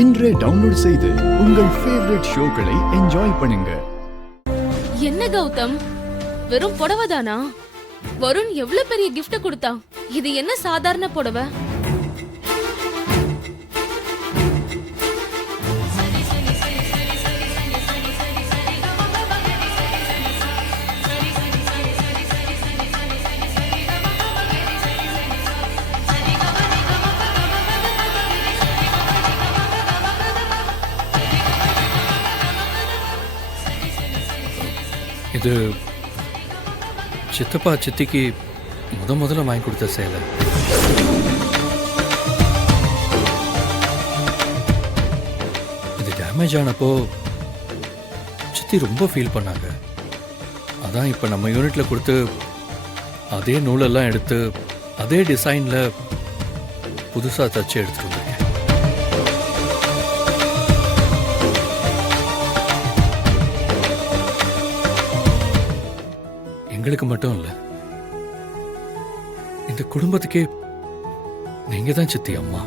இன்றே டவுன்லோட் செய்து உங்கள் ஃபேவரட் ஷோக்களை என்ஜாய் பண்ணுங்க. என்ன கௌதம், வெறும் புடவைதானா? வருண் எவ்வளவு பெரிய கிஃப்ட் கொடுத்தான். இது என்ன சாதாரண புடவை? இது சித்தப்பா சித்திக்கு முதல்ல வாங்கி கொடுத்த சேலை. இது டேமேஜ் ஆனப்போ சித்தி ரொம்ப ஃபீல் பண்ணாங்க. அதான் இப்போ நம்ம யூனிட்ல கொடுத்து அதே நூலெல்லாம் எடுத்து அதே டிசைனில் புதுசாக தச்சு எடுத்துட்டு வந்திருக்கேன். எங்களுக்கு மட்டும் இல்லை, இந்த குடும்பத்துக்கே நீங்க தான் சித்தி அம்மா.